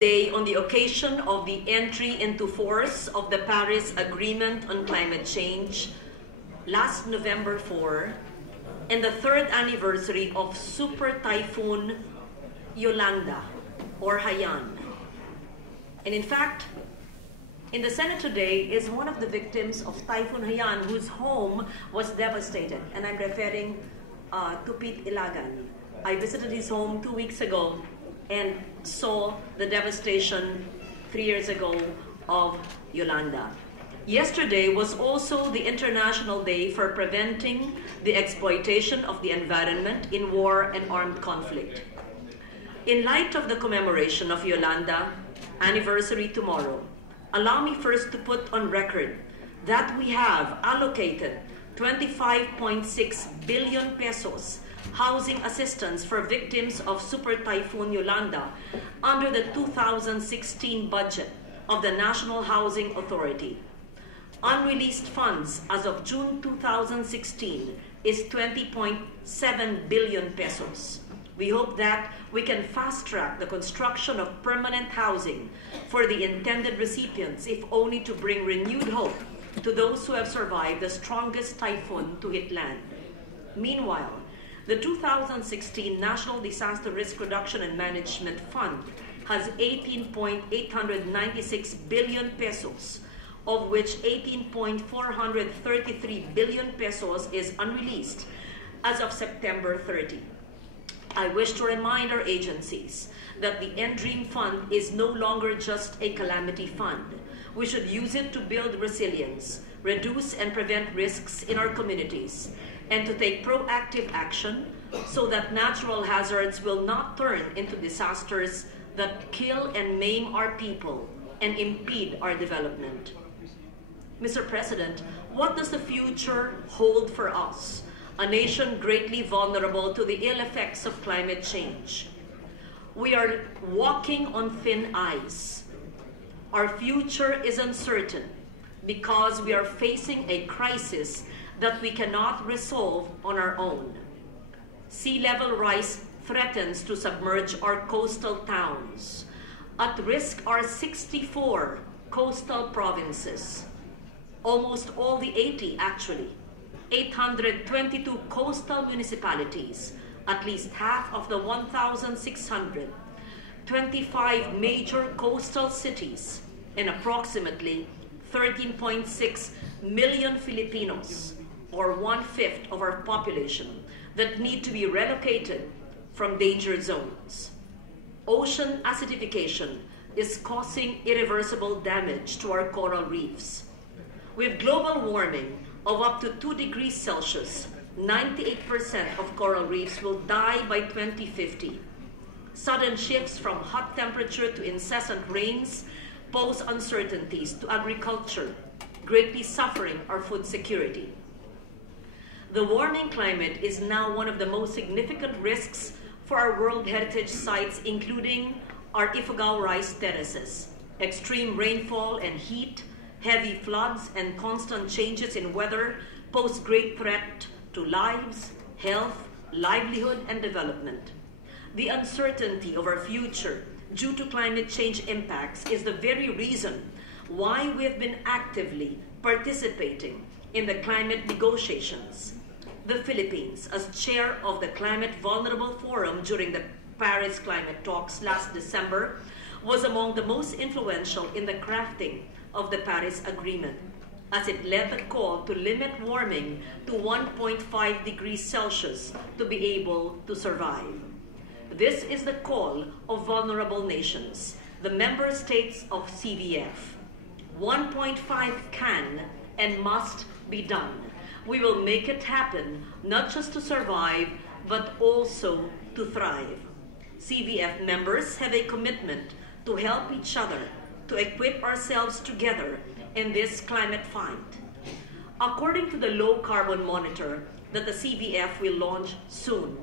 Day on the occasion of the entry into force of the Paris Agreement on Climate Change last November 4 and the third anniversary of Super Typhoon Yolanda or Haiyan. And in fact, in the Senate today is one of the victims of Typhoon Haiyan whose home was devastated. And I'm referring to Pete Ilagan. I visited his home 2 weeks ago and saw the devastation 3 years ago of Yolanda. Yesterday was also the International Day for Preventing the Exploitation of the Environment in War and Armed Conflict. In light of the commemoration of Yolanda anniversary tomorrow, allow me first to put on record that we have allocated 25.6 billion pesos housing assistance for victims of Super Typhoon Yolanda under the 2016 budget of the National Housing Authority. Unreleased funds as of June 2016 is 20.7 billion pesos. We hope that we can fast-track the construction of permanent housing for the intended recipients, if only to bring renewed hope to those who have survived the strongest typhoon to hit land. Meanwhile, the 2016 National Disaster Risk Reduction and Management Fund has 18.896 billion pesos, of which 18.433 billion pesos is unreleased as of September 30. I wish to remind our agencies that the NDREAM Fund is no longer just a calamity fund. We should use it to build resilience, reduce and prevent risks in our communities, and to take proactive action so that natural hazards will not turn into disasters that kill and maim our people and impede our development. Mr. President, what does the future hold for us, a nation greatly vulnerable to the ill effects of climate change? We are walking on thin ice. Our future is uncertain because we are facing a crisis that we cannot resolve on our own. Sea level rise threatens to submerge our coastal towns. At risk are 64 coastal provinces, almost all the 80 actually, 822 coastal municipalities, at least half of the 1,600, 25 major coastal cities, and approximately 13.6 million Filipinos, or 1/5 of our population, that need to be relocated from danger zones. Ocean acidification is causing irreversible damage to our coral reefs. With global warming of up to 2 degrees Celsius, 98% of coral reefs will die by 2050. Sudden shifts from hot temperature to incessant rains pose uncertainties to agriculture, greatly suffering our food security. The warming climate is now one of the most significant risks for our World Heritage sites, including our Ifugao rice terraces. Extreme rainfall and heat, heavy floods, and constant changes in weather pose great threat to lives, health, livelihood, and development. The uncertainty of our future due to climate change impacts is the very reason why we have been actively participating in the climate negotiations. The Philippines, as chair of the Climate Vulnerable Forum during the Paris climate talks last December, was among the most influential in the crafting of the Paris Agreement, as it led the call to limit warming to 1.5 degrees Celsius to be able to survive. This is the call of vulnerable nations, the member states of CVF. 1.5 can and must be done. We will make it happen, not just to survive, but also to thrive. CVF members have a commitment to help each other, to equip ourselves together in this climate fight. According to the Low Carbon Monitor that the CVF will launch soon,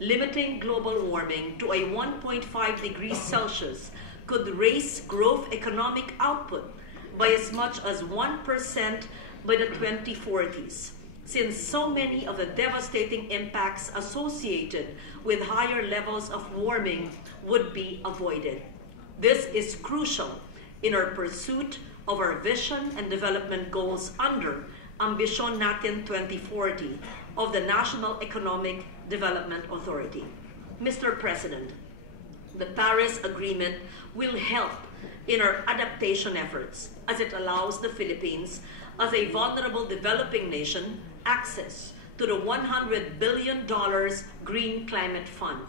limiting global warming to a 1.5 degrees Celsius could raise growth economic output by as much as 1% by the 2040s, since so many of the devastating impacts associated with higher levels of warming would be avoided. This is crucial in our pursuit of our vision and development goals under Ambisyon Natin 2040 of the National Economic Development Authority. Mr. President, the Paris Agreement will help in our adaptation efforts as it allows the Philippines, as a vulnerable developing nation, access to the $100 billion Green Climate Fund.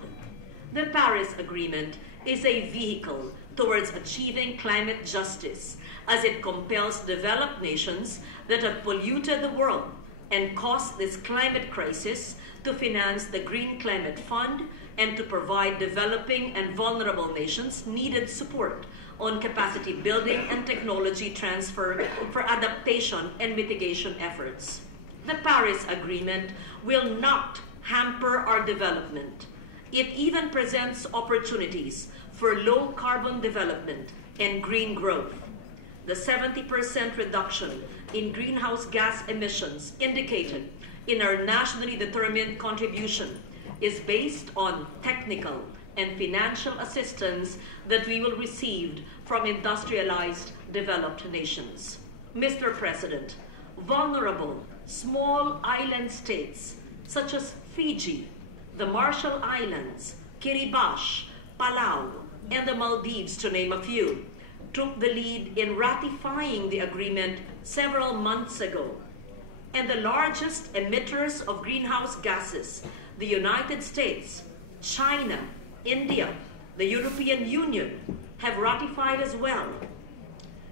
The Paris Agreement is a vehicle towards achieving climate justice as it compels developed nations that have polluted the world and caused this climate crisis to finance the Green Climate Fund and to provide developing and vulnerable nations needed support on capacity building and technology transfer for adaptation and mitigation efforts. The Paris Agreement will not hamper our development. It even presents opportunities for low carbon development and green growth. The 70% reduction in greenhouse gas emissions indicated in our nationally determined contribution is based on technical and financial assistance that we will receive from industrialized developed nations. Mr. President, vulnerable small island states such as Fiji, the Marshall Islands, Kiribati, Palau, and the Maldives, to name a few, took the lead in ratifying the agreement several months ago. And the largest emitters of greenhouse gases, the United States, China, India, the European Union, have ratified as well.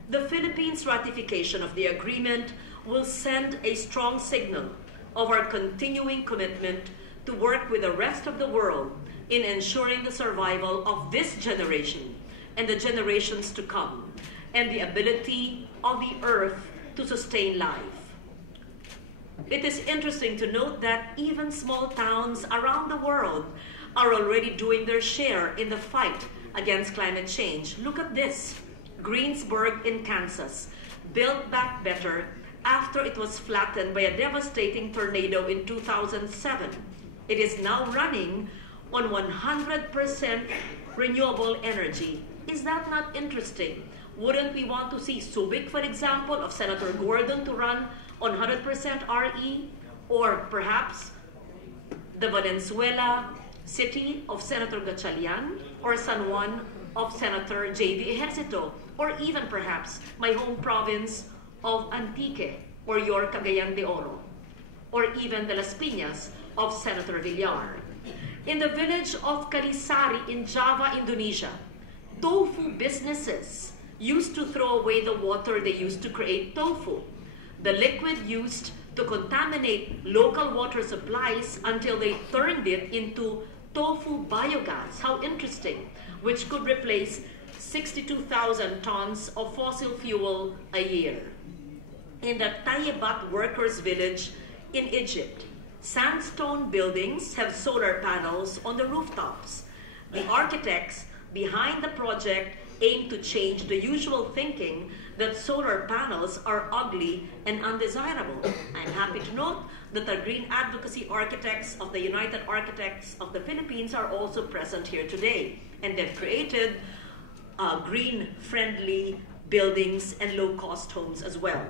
The Philippines' ratification of the agreement will send a strong signal of our continuing commitment to work with the rest of the world in ensuring the survival of this generation and the generations to come, and the ability of the earth to sustain life. It is interesting to note that even small towns around the world are already doing their share in the fight against climate change. Look at this. Greensburg in Kansas, built back better after it was flattened by a devastating tornado in 2007. It is now running on 100% renewable energy. Is that not interesting? Wouldn't we want to see Subic, for example, of Senator Gordon to run on 100% RE? Or perhaps the Valenzuela city of Senator Gatchalian, or San Juan of Senator J.V. Ejercito, or even perhaps my home province of Antique or your Cagayan de Oro, or even the Las Piñas of Senator Villar. In the village of Kalisari in Java, Indonesia, tofu businesses used to throw away the water they used to create tofu, the liquid used to contaminate local water supplies until they turned it into tofu biogas. How interesting, which could replace 62,000 tons of fossil fuel a year. In the Tayebat workers' village in Egypt, sandstone buildings have solar panels on the rooftops. The architects behind the project aim to change the usual thinking that solar panels are ugly and undesirable. I'm happy to note that the Green Advocacy Architects of the United Architects of the Philippines are also present here today, and they've created green-friendly buildings and low-cost homes as well.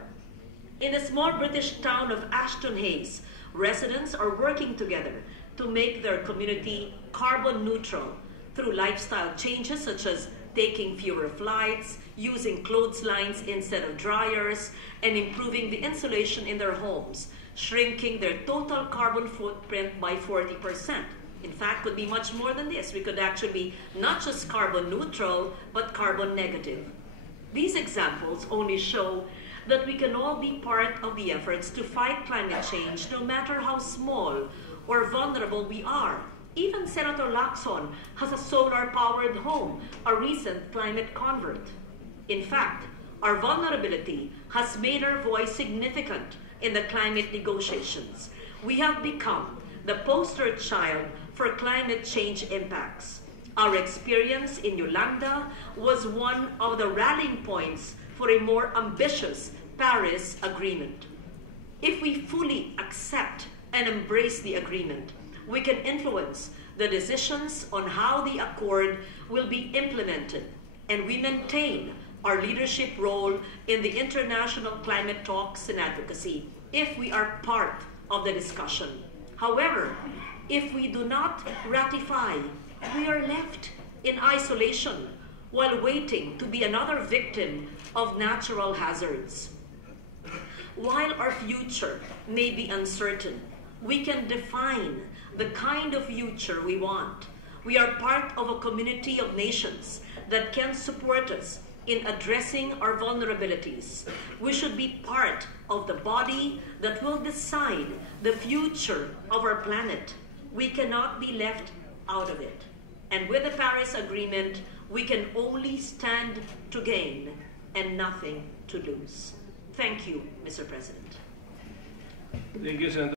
In the small British town of Ashton Hayes, residents are working together to make their community carbon neutral through lifestyle changes such as taking fewer flights, using clotheslines instead of dryers, and improving the insulation in their homes, shrinking their total carbon footprint by 40%. In fact, could be much more than this. We could actually be not just carbon neutral, but carbon negative. These examples only show that we can all be part of the efforts to fight climate change, no matter how small or vulnerable we are. Even Senator Lacson has a solar-powered home, a recent climate convert. In fact, our vulnerability has made our voice significant in the climate negotiations. We have become the poster child for climate change impacts. Our experience in Yolanda was one of the rallying points for a more ambitious Paris Agreement. If we fully accept and embrace the agreement, we can influence the decisions on how the accord will be implemented, and we maintain our leadership role in the international climate talks and advocacy if we are part of the discussion. However, if we do not ratify, we are left in isolation while waiting to be another victim of natural hazards. While our future may be uncertain, we can define the kind of future we want. We are part of a community of nations that can support us in addressing our vulnerabilities. We should be part of the body that will decide the future of our planet. We cannot be left out of it. And with the Paris Agreement, we can only stand to gain and nothing to lose. Thank you, Mr. President. Thank you, Senator.